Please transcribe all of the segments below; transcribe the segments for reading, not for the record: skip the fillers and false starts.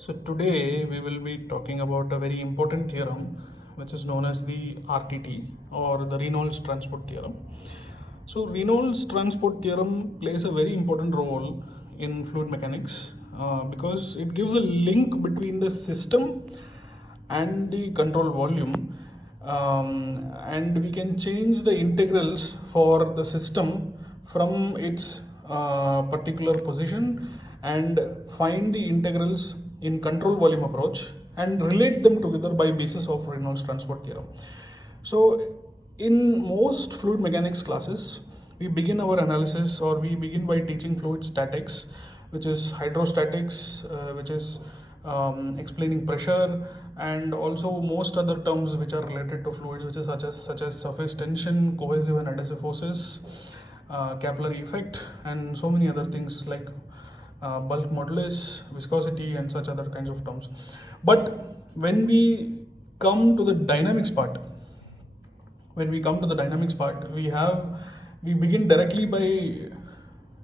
So today we will be talking about a very important theorem which is known as the RTT or the Reynolds transport theorem. So Reynolds transport theorem plays a very important role in fluid mechanics because it gives a link between the system and the control volume, and we can change the integrals for the system from its particular position and find the integrals in control volume approach and relate them together by basis of Reynolds transport theorem. So in most fluid mechanics classes, we begin our analysis or we begin by teaching fluid statics, which is hydrostatics, which is explaining pressure, and also most other terms which are related to fluids, which is such as surface tension, cohesive and adhesive forces, capillary effect, and so many other things like bulk modulus, viscosity, and such other kinds of terms. But when we come to the dynamics part, we begin directly by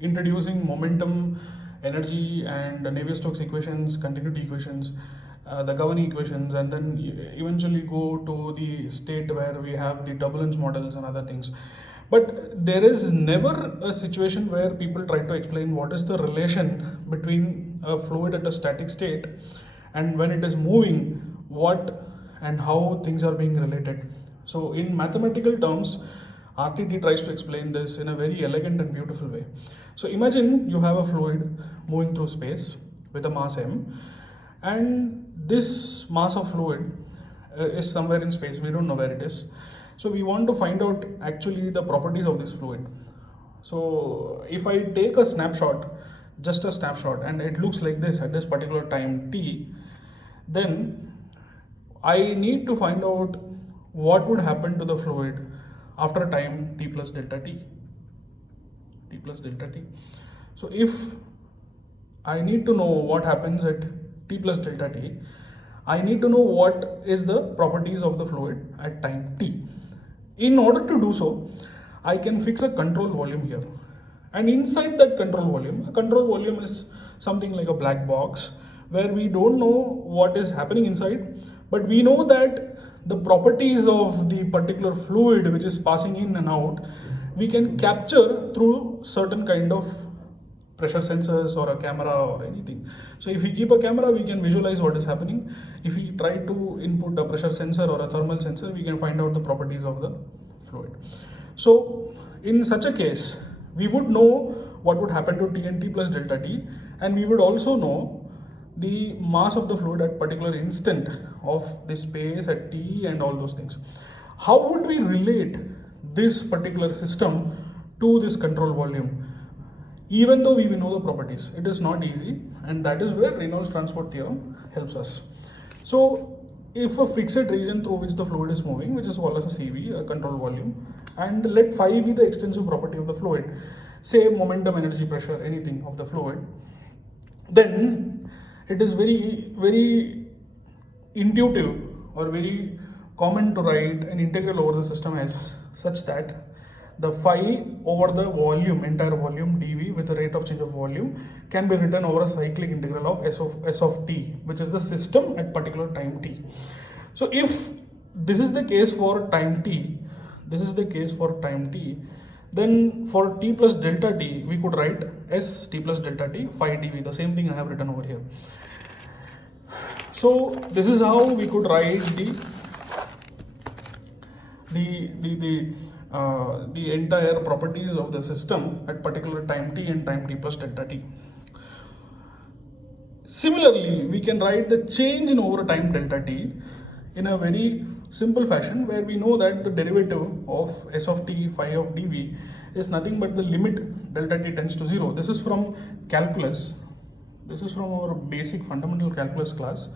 introducing momentum, energy, and Navier-Stokes equations, continuity equations, the governing equations, and then eventually go to the state where we have the turbulence models and other things. But there is never a situation where people try to explain what is the relation between a fluid at a static state and when it is moving, what and how things are being related. So in mathematical terms, RTT tries to explain this in a very elegant and beautiful way. So imagine you have a fluid moving through space with a mass m, and this mass of fluid is somewhere in space. We don't know where it is. So we want to find out actually the properties of this fluid. So if I take a snapshot, just a snapshot, and it looks like this at this particular time t, then I need to find out what would happen to the fluid after time t plus delta t. So if I need to know what happens at t plus delta t, I need to know what is the properties of the fluid at time t. In order to do so, I can fix a control volume here, and inside that control volume, a control volume is something like a black box where we don't know what is happening inside, but we know that the properties of the particular fluid which is passing in and out, we can capture through certain kind of pressure sensors or a camera or anything. So if we keep a camera, we can visualize what is happening. If we try to input a pressure sensor or a thermal sensor, we can find out the properties of the fluid. So in such a case, we would know what would happen to t and t plus delta t, and we would also know the mass of the fluid at particular instant of the space at t and all those things. How would we relate this particular system to this control volume? Even though we know the properties, it is not easy, and that is where Reynolds transport theorem helps us. So if a fixed region through which the fluid is moving, which is called as a CV, a control volume, and let phi be the extensive property of the fluid, say momentum, energy, pressure, anything of the fluid, then it is very intuitive or very common to write an integral over the system as such that the phi over the volume, entire volume dv with a rate of change of volume, can be written over a cyclic integral of s of t, which is the system at particular time t. So if this is the case for time t, then for t plus delta t, we could write s t plus delta t phi dv, the same thing I have written over here. So this is how we could write the entire properties of the system at particular time t and time t plus delta t. Similarly, we can write the change in over time delta t in a very simple fashion, where we know that the derivative of s of t phi of dv is nothing but the limit delta t tends to 0. This is from calculus. This is from our basic fundamental calculus class.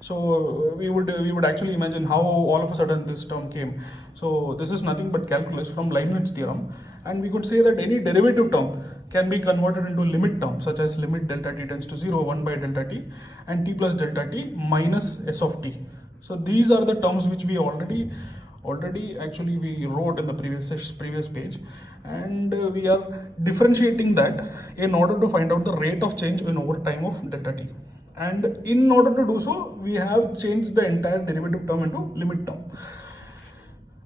So we would actually imagine how all of a sudden this term came. So this is nothing but calculus from Leibniz theorem, and we could say that any derivative term can be converted into limit term, such as limit delta t tends to 0, 1 by delta t, and t plus delta t minus s of t. So these are the terms which we already actually we wrote in the previous page, and we are differentiating that in order to find out the rate of change in over time of delta t. and in order to do so, we have changed the entire derivative term into limit term.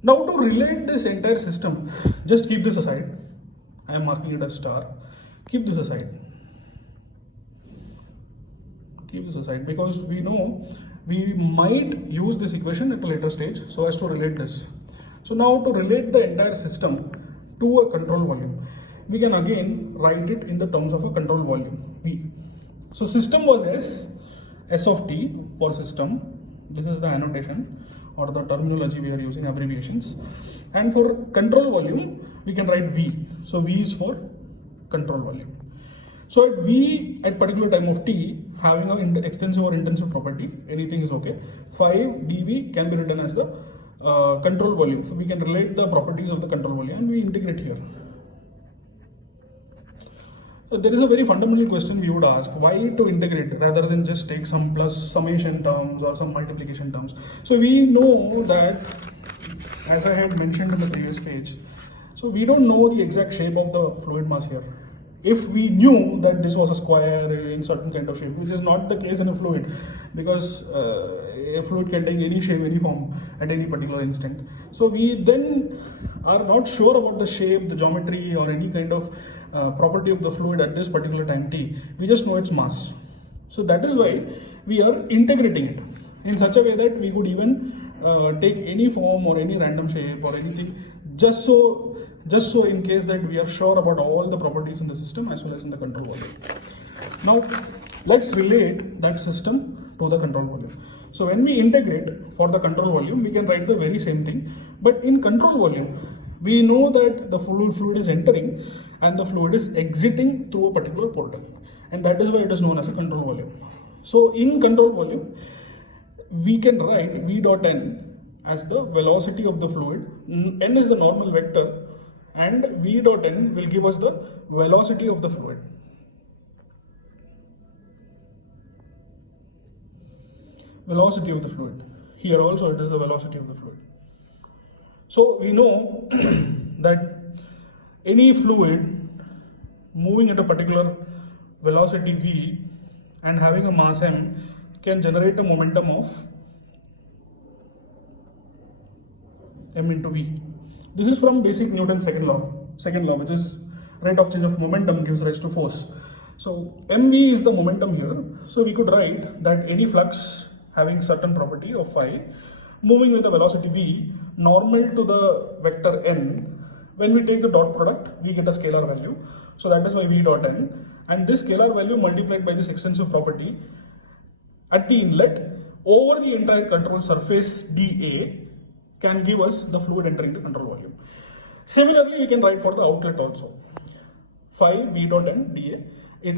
Now to relate this entire system, just keep this aside. I am marking it as star. Keep this aside. Keep this aside because we know we might use this equation at a later stage so as to relate this. So now to relate the entire system to a control volume, we can again write it in the terms of a control volume V. So system was S of t for system. This is the annotation or the terminology we are using, abbreviations. And for control volume, we can write V. So V is for control volume. So at V at particular time of t, having an extensive or intensive property, anything is okay. 5 dV can be written as the control volume. So we can relate the properties of the control volume and we integrate here. There is a very fundamental question we would ask, why to integrate rather than just take some plus summation terms or some multiplication terms. So we know that, as I had mentioned in the previous page, so we don't know the exact shape of the fluid mass here. If we knew that this was a square in certain kind of shape, which is not the case in a fluid, because a fluid can take any shape, any form at any particular instant. So we then are not sure about the shape, the geometry or any kind of property of the fluid at this particular time t. We just know its mass. So that is why we are integrating it in such a way that we could even take any form or any random shape or anything just so in case that we are sure about all the properties in the system as well as in the control volume. Now let's relate that system to the control volume. So when we integrate for the control volume, we can write the very same thing, but in control volume we know that the fluid is entering and the fluid is exiting through a particular portal, and that is why it is known as a control volume. So in control volume we can write V dot n as the velocity of the fluid. N is the normal vector and V dot n will give us the velocity of the fluid. Velocity of the fluid. Here also it is the velocity of the fluid. So we know that any fluid moving at a particular velocity v and having a mass m can generate a momentum of m into v. This is from basic Newton's second law, which is rate of change of momentum gives rise to force. So mv is the momentum here. So we could write that any flux having certain property of phi moving with a velocity v normal to the vector n. When we take the dot product, we get a scalar value. So that is why v dot n, and this scalar value multiplied by this extensive property at the inlet over the entire control surface dA can give us the fluid entering the control volume. Similarly, we can write for the outlet also. Phi v dot n dA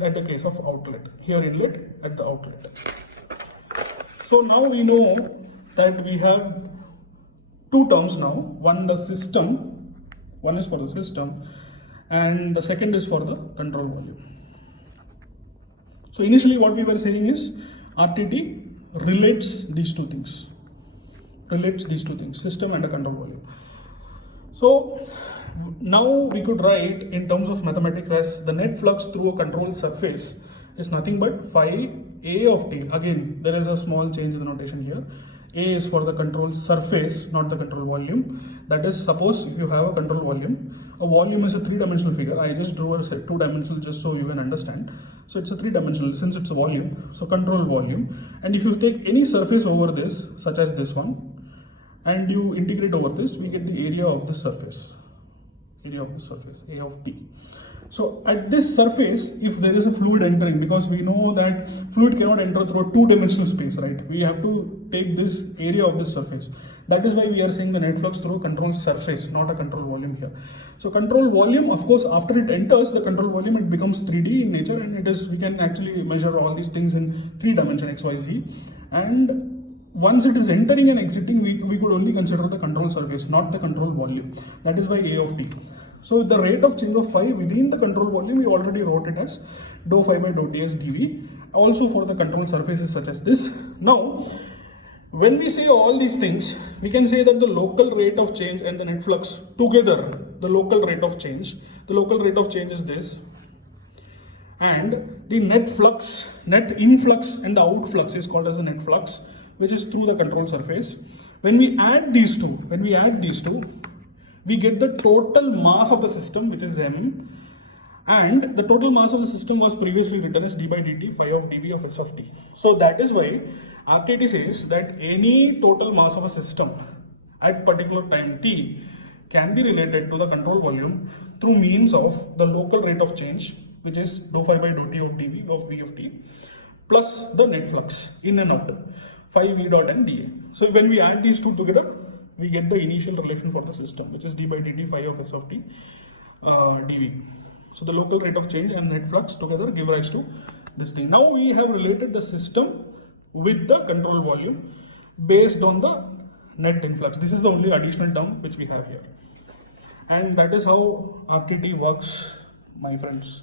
at the case of outlet. Here inlet at the outlet. So now we know that we have two terms now. One is for the system and the second is for the control volume. So initially what we were saying is RTT relates these two things, system and a control volume. So now we could write in terms of mathematics as the net flux through a control surface is nothing but phi A of t. Again, there is a small change in the notation here. A is for the control surface, not the control volume. That is, suppose if you have a control volume, a volume is a three-dimensional figure. I just drew a two-dimensional just so you can understand. So it's a three-dimensional since it's a volume. So control volume. And if you take any surface over this, such as this one, and you integrate over this, we get the area of the surface. A of t. So at this surface, if there is a fluid entering, because we know that fluid cannot enter through a two-dimensional space, right? We have to take this area of this surface. That is why we are saying the net flux through a control surface, not a control volume here. So control volume, of course, after it enters the control volume, it becomes 3D in nature, and we can actually measure all these things in 3 dimension x, y, z. And once it is entering and exiting, we could only consider the control surface, not the control volume. That is why A of t. So the rate of change of phi within the control volume, we already wrote it as dou phi by dou ts dv. Also for the control surfaces such as this. Now, when we say all these things, we can say that the local rate of change and the net flux together, the local rate of change is this, and the net flux, net influx and the outflux is called as the net flux, which is through the control surface. When we add these two, we get the total mass of the system, which is m, and the total mass of the system was previously written as d by dt phi of dv of s of t. So that is why RTT says that any total mass of a system at particular time t can be related to the control volume through means of the local rate of change, which is dou phi by dou t of dv of v of t, plus the net flux in and out, phi v dot and dA. So when we add these two together, we get the initial relation for the system, which is d by dt phi of s of t dv. So the local rate of change and net flux together give rise to this thing. Now we have related the system with the control volume based on the net influx. This is the only additional term which we have here. And that is how RTT works, my friends.